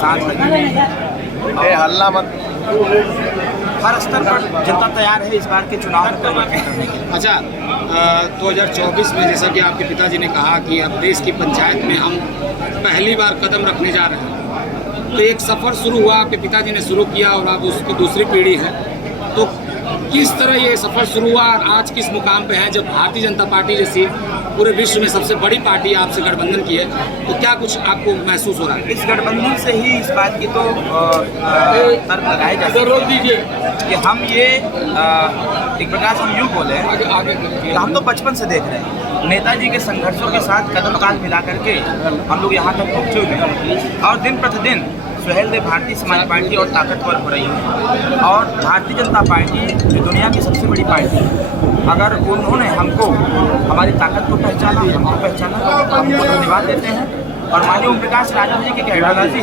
साथ लगी हुई है। हल्ला मत। हर स्तर पर जनता तैयार है इस बार के चुनाव में परिवर्तन करने के लिए। अच्छा, 2024 में जैसा कि आपके पिताजी ने कहा कि अब देश की पंचायत में हम पहली बार कदम रखने जा रहे हैं, तो एक सफ़र शुरू हुआ, आपके पिताजी ने शुरू किया और अब उसकी दूसरी पीढ़ी है, तो किस तरह ये सफ़र शुरू हुआ और आज किस मुकाम पे है जब भारतीय जनता पार्टी जैसी पूरे विश्व में सबसे बड़ी पार्टी आपसे गठबंधन की है, तो क्या कुछ आपको महसूस हो रहा है? इस गठबंधन से ही इस बात की तो तर्क लगाए जा सकते हैं कि हम ये एक प्रकार से हम यूँ बोले कि हम तो बचपन से देख रहे हैं नेताजी के संघर्षों के साथ कदम ताल मिला करके हम लोग यहाँ तक पहुँचे हुए हैं और दिन प्रतिदिन सुहेलदेव भारतीय समाज पार्टी और ताकतवर हो रही है। और भारतीय जनता पार्टी जो दुनिया की सबसे बड़ी पार्टी है, अगर उन्होंने हमको हमारी ताकत को पहचाना, हमको पहचाना, तो हमको धन्यवाद देते हैं। और माननीय ओम प्रकाश राजभर जी की आइडियोलॉजी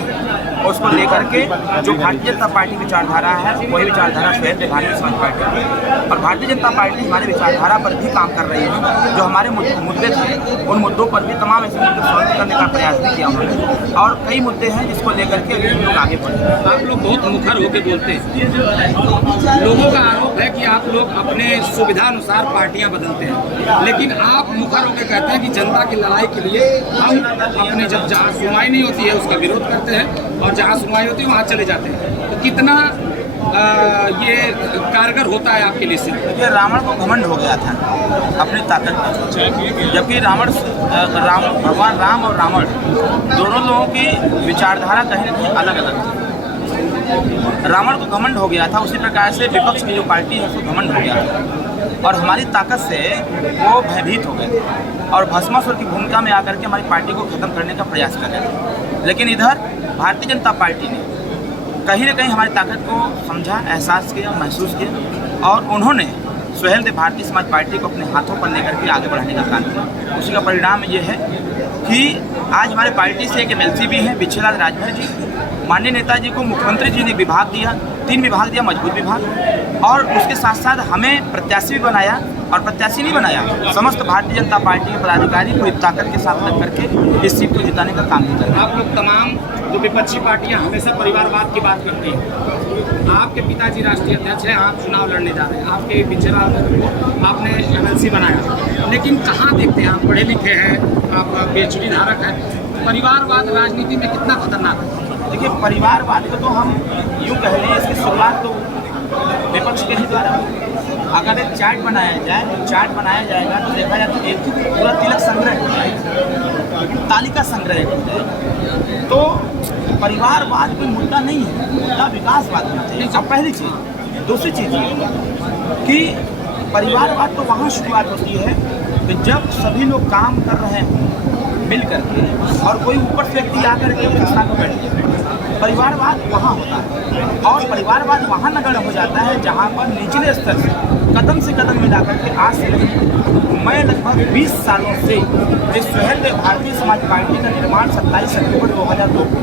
उसको लेकर के जो भारतीय जनता पार्टी विचारधारा है वही विचारधारा सुहेलदेव भारतीय समाज पार्टी है। और भारतीय जनता पार्टी हमारे विचारधारा पर भी काम कर रही है। जो हमारे मुद्दे थे उन मुद्दों पर भी तमाम ऐसे मुद्दे सॉल्व करने का प्रयास भी किया उन्होंने और कई मुद्दे हैं जिसको लेकर के अभी हम लोग आगे बढ़े। आप लोग बहुत मुखर होकर बोलते हैं, लोगों का आरोप है कि आप लोग अपने सुविधानुसार पार्टियां बदलते हैं, लेकिन आप मुखर होकर कहते हैं कि जनता की लड़ाई के लिए हम अपने जहाँ सुनवाई नहीं होती है उसका विरोध करते हैं और जहाँ सुनवाई होती है वहाँ चले जाते हैं। तो कितना ये कारगर होता है आपके लिए? सिर्फ देखिए, रावण को घमंड हो गया था अपनी ताकत पर, जबकि भगवान राम और रावण दोनों लोगों की विचारधारा कहीं न कहीं अलग अलग थी। रावण को घमंड हो गया था, उसी प्रकार से विपक्ष की जो पार्टी है उसको घमंड हो गया था और हमारी ताकत से वो भयभीत हो गए थे और भस्मासुर की भूमिका में आकर के हमारी पार्टी को खत्म करने का प्रयास कर रहे थे। लेकिन इधर भारतीय जनता पार्टी ने कहीं न कहीं हमारी ताकत को समझा, एहसास किया, महसूस किया और उन्होंने सुहेलदेव भारतीय समाज पार्टी को अपने हाथों पर लेकर के आगे बढ़ाने का काम किया। उसी का परिणाम ये है कि आज हमारे पार्टी से एक MLC भी हैं बिछेलाल राजभर जी। माननीय नेताजी को मुख्यमंत्री जी ने विभाग दिया, 3 विभाग दिया, मजबूत विभाग, और उसके साथ साथ हमें प्रत्याशी भी बनाया और प्रत्याशी नहीं बनाया, समस्त भारतीय जनता पार्टी के पदाधिकारी पूरी ताकत के साथ लग करके इस सीट को जिताने का काम भी कर रहे हैं। आप लोग तमाम जो विपक्षी पार्टियां हमेशा परिवारवाद की बात करती हैं, आपके पिताजी राष्ट्रीय अध्यक्ष हैं, आप चुनाव लड़ने जा रहे हैं, आपके पिछड़ा आपने MLC बनाया, लेकिन कहाँ देखते हैं? आप पढ़े लिखे हैं, आप PhD धारक हैं, परिवारवाद राजनीति में कितना खतरनाक है? देखिए, परिवारवाद को तो हम यूँ कह लें, इसकी शुरुआत तो विपक्ष के ही द्वारा। अगर एक चार्ट बनाया जाए, चार्ट बनाया जाएगा तो देखा जाए तो एक पूरा तिलक संग्रह हो जाएगा, तालिका संग्रह हो जाए। तो परिवारवाद कोई मुद्दा नहीं है, मुद्दा विकासवाद है। अब पहली चीज़। दूसरी चीज़ ये कि परिवारवाद तो वहाँ शुरुआत होती है कि जब सभी लोग काम कर रहे हैं मिल करके और कोई ऊपर से व्यक्ति आकर के फैसला को बैठ जाए। परिवारवाद वहाँ होता है और परिवारवाद वहाँ नगण्य हो जाता है जहाँ पर निचले स्तर से कदम मिला करके आज से मैं लगभग 20 सालों से इस सुहेलदेव भारतीय समाज पार्टी का निर्माण 27 अक्टूबर 2002 को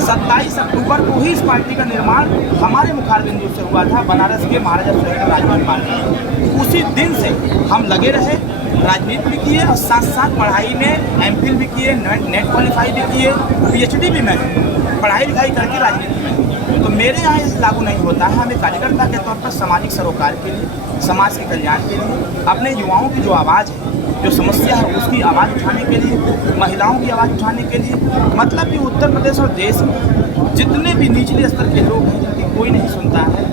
27 अक्टूबर को ही इस पार्टी का निर्माण हमारे मुखार बिंदु से हुआ था, बनारस के महाराजा सुहेलदेव राजभवन पार्टी। उसी दिन से हम लगे रहे, राजनीति भी किए और साथ साथ पढ़ाई में MPhil भी किए, नेट क्वालिफाई भी किए, PhD भी मैं पढ़ाई लिखाई करके राजनीति में। तो मेरे यहाँ ये लागू नहीं होता है। हमें कार्यकर्ता के तौर पर सामाजिक सरोकार के लिए, समाज के कल्याण के लिए, अपने युवाओं की जो आवाज़ है, जो समस्या है उसकी आवाज़ उठाने के लिए, महिलाओं की आवाज़ उठाने के लिए, मतलब कि उत्तर प्रदेश और देश में जितने भी निचले स्तर के लोग हैं जिनकी कोई नहीं सुनता है,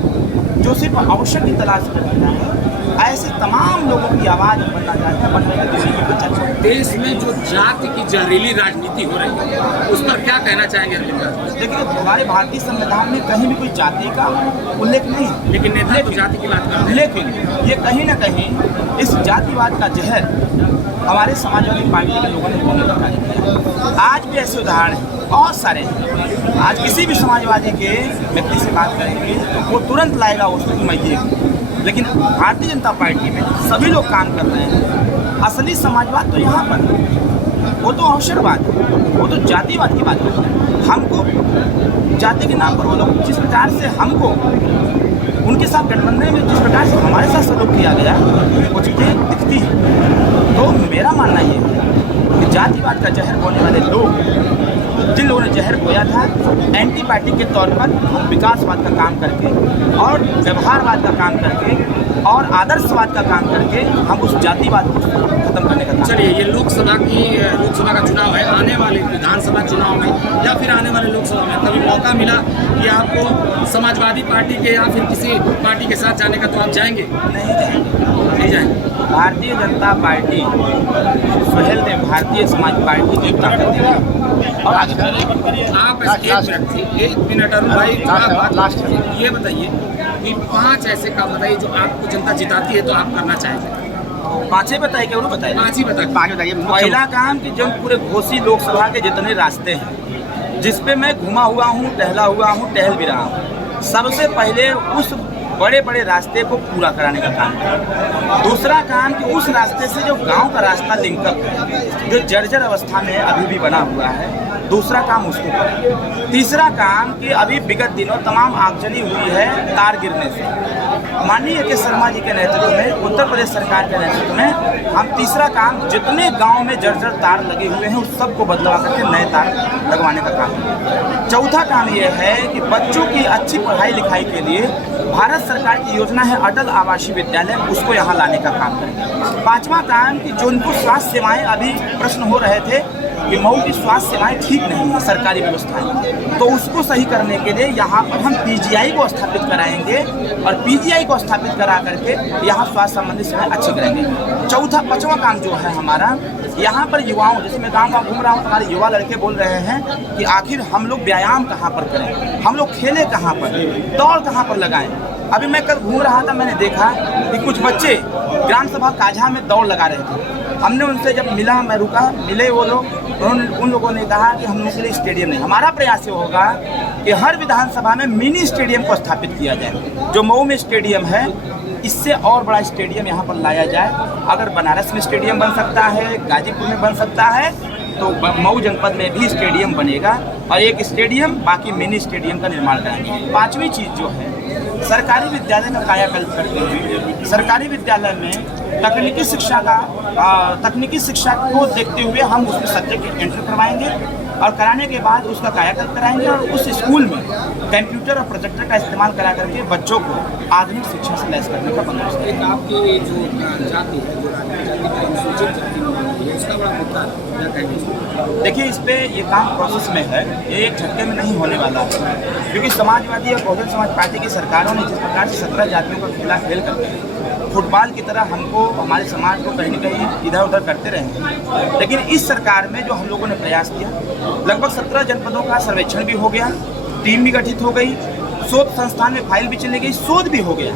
जो सिर्फ अवसर की तलाश करता है, ऐसे तमाम लोगों की आवाज़ बनना चाहता है, बनने के लिए बच्चा। देश में जो जाति की जहरीली राजनीति हो रही है उस पर क्या कहना चाहेंगे? देखिए, हमारे भारतीय संविधान में कहीं भी कोई जाति का उल्लेख नहीं है, लेकिन नेता तो जाति की बात करते हैं। लेकिन ये कहीं ना कहीं इस जातिवाद का जहर हमारे समाजवादी पार्टी के लोगों ने बोलने का कार्य किया। आज भी ऐसे उदाहरण हैं, बहुत सारे हैं। आज किसी भी समाजवादी के व्यक्ति से बात करेंगे तो वो तुरंत लाएगा उसको कि मैं ये, लेकिन भारतीय जनता पार्टी में सभी लोग काम कर रहे हैं। असली समाजवाद तो यहाँ पर, वो तो अवसरवाद है, वो तो जातिवाद की बात है। हमको जाति के नाम पर वो लोग जिस प्रकार से हमको उनके साथ गठबंधन में जिस प्रकार से हमारे साथ सलूक किया गया वो चीज़ें दिखती हैं। तो मेरा मानना ये है कि जातिवाद का जहर बोने वाले लोग, जिन लोगों ने जहर बोया था, एंटी पार्टी के तौर पर हम विकासवाद का काम करके और व्यवहारवाद का काम करके और आदर्शवाद का काम करके हम उस जातिवाद को खत्म करने का काम। चलिए, ये लोकसभा का चुनाव है, आने वाले विधानसभा चुनाव में या फिर आने वाले लोकसभा में कभी मौका मिला कि आपको समाजवादी पार्टी के या फिर किसी पार्टी के साथ जाने का, तो आप जाएंगे? नहीं जाएंगे। भारतीय जनता पार्टी सुहेल ने भारतीय समाज पार्टी एकता कर दी और आगे आप एक मिनट अरुण भाई, ये बताइए कि 5 ऐसे काम बताइए जो आपको जनता जिताती है तो आप करना चाहेंगे। 5 बताइए, क्या बताइए? 5 ही बताइए। 5 बताइए। पहला काम कि जो पूरे घोसी लोकसभा के जितने रास्ते हैं जिस पे मैं घुमा हुआ हूँ, टहला हुआ हूँ, टहल भी रहा हूँ, सबसे पहले उस बड़े बड़े रास्ते को पूरा कराने का काम है। दूसरा काम कि उस रास्ते से जो गांव का रास्ता लिंकअप है, जो जर्जर अवस्था में अभी भी बना हुआ है, दूसरा काम उसको करें। तीसरा काम कि अभी विगत दिनों तमाम आगजनी हुई है तार गिरने से। माननीय के शर्मा जी के नेतृत्व में, उत्तर प्रदेश सरकार के नेतृत्व में हम तीसरा काम जितने गांव में जर्जर तार लगे हुए हैं उस सबको बदलवा करके नए तार लगवाने का काम है। चौथा काम ये है कि बच्चों की अच्छी पढ़ाई लिखाई के लिए भारत सरकार की योजना है अटल आवासीय विद्यालय, उसको यहाँ लाने का काम करेंगे। 5वां काम कि जो उनको स्वास्थ्य सेवाएं, अभी प्रश्न हो रहे थे कि मऊ की स्वास्थ्य सेवाएं ठीक नहीं है सरकारी व्यवस्थाएं, तो उसको सही करने के लिए यहाँ पर हम पीजीआई को स्थापित कराएंगे और पीजीआई को स्थापित करा करके यहाँ स्वास्थ्य संबंधी सेवाएं अच्छी करेंगे। 5वां काम जो है हमारा, यहाँ पर युवाओं, जैसे मैं गाँव घूम रहा हूँ, हमारे युवा लड़के बोल रहे हैं कि आखिर हम लोग व्यायाम कहाँ पर करें, हम लोग खेले कहाँ पर, दौड़ कहाँ पर लगाएं। अभी मैं कल घूम रहा था, मैंने देखा कि कुछ बच्चे ग्राम सभा काझा में दौड़ लगा रहे थे। हमने उनसे जब मिला, मैं रुका, मिले वो लोग, उन लोगों ने कहा कि हम लोग के लिए स्टेडियम नहीं, हमारा प्रयास ये होगा कि हर विधानसभा में मिनी स्टेडियम को स्थापित किया जाए। जो मऊ में स्टेडियम है, इससे और बड़ा स्टेडियम यहाँ पर लाया जाए। अगर बनारस में स्टेडियम बन सकता है, गाजीपुर में बन सकता है, तो मऊ जनपद में भी स्टेडियम बनेगा और एक स्टेडियम, बाकी मिनी स्टेडियम का निर्माण कराएंगे। 5वीं चीज़ जो है, सरकारी विद्यालय का कायाकल्प करते हैं। सरकारी विद्यालय में तकनीकी शिक्षा को देखते हुए हम उसमें सब्जेक्ट एंटर करवाएंगे और कराने के बाद उसका कायाकल्प कराएंगे और उस स्कूल में कंप्यूटर और प्रोजेक्टर का इस्तेमाल करा करके बच्चों को आधुनिक शिक्षा से लैस करने का बंदोबस्त करेंगे। आपकी जो जाति है, जो अनुसूचित जाति है, उसका बड़ा मुद्दा है। देखिए, इस पे ये काम प्रोसेस में है, ये एक झटके में नहीं होने वाला है, क्योंकि समाजवादी और बहुजन समाज पार्टी की सरकारों ने जिस प्रकार से 17 जातियों का खिला खेल करके फुटबॉल की तरह हमको, हमारे समाज को कहीं न कहीं इधर उधर करते रहे हैं, लेकिन इस सरकार में जो हम लोगों ने प्रयास किया, लगभग 17 जनपदों का सर्वेक्षण भी हो गया, टीम भी गठित हो गई, शोध संस्थान में फाइल भी चली गई, शोध भी हो गया।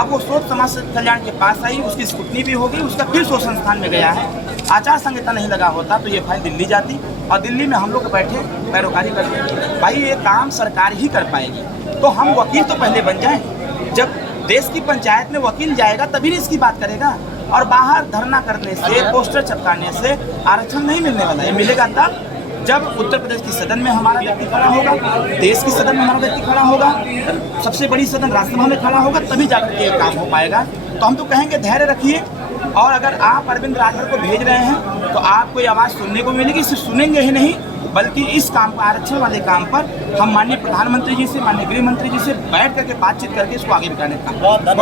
अब वो शोध समाज कल्याण के पास आई, उसकी स्क्रूटनी भी हो गई, उसका फिर शोध संस्थान में गया है। आचार संहिता नहीं लगा होता तो ये फाइल दिल्ली जाती और दिल्ली में हम लोग बैठे पैरोकारी करते। भाई, ये काम सरकार ही कर पाएगी, तो हम वकील तो पहले बन जाएं। जब देश की पंचायत में वकील जाएगा तभी इसकी बात करेगा, और बाहर धरना करने से, पोस्टर चिपकाने से आरक्षण नहीं मिलने वाला है। मिलेगा तब जब उत्तर प्रदेश की सदन में हमारा व्यक्ति खड़ा होगा, देश की सदन में हमारा व्यक्ति खड़ा होगा, सबसे बड़ी सदन राज्यसभा में खड़ा होगा, तभी जाकर के काम हो पाएगा। तो हम तो कहेंगे धैर्य रखिए, और अगर आप अरविंद राजभर को भेज रहे हैं तो आपको ये आवाज़ सुनने को मिलेगी। सिर्फ सुनेंगे ही नहीं, बल्कि इस काम पर, आरक्षण वाले काम पर हम माननीय प्रधानमंत्री जी से, माननीय गृह मंत्री जी से बैठ करके बातचीत करके इसको आगे बढ़ाने का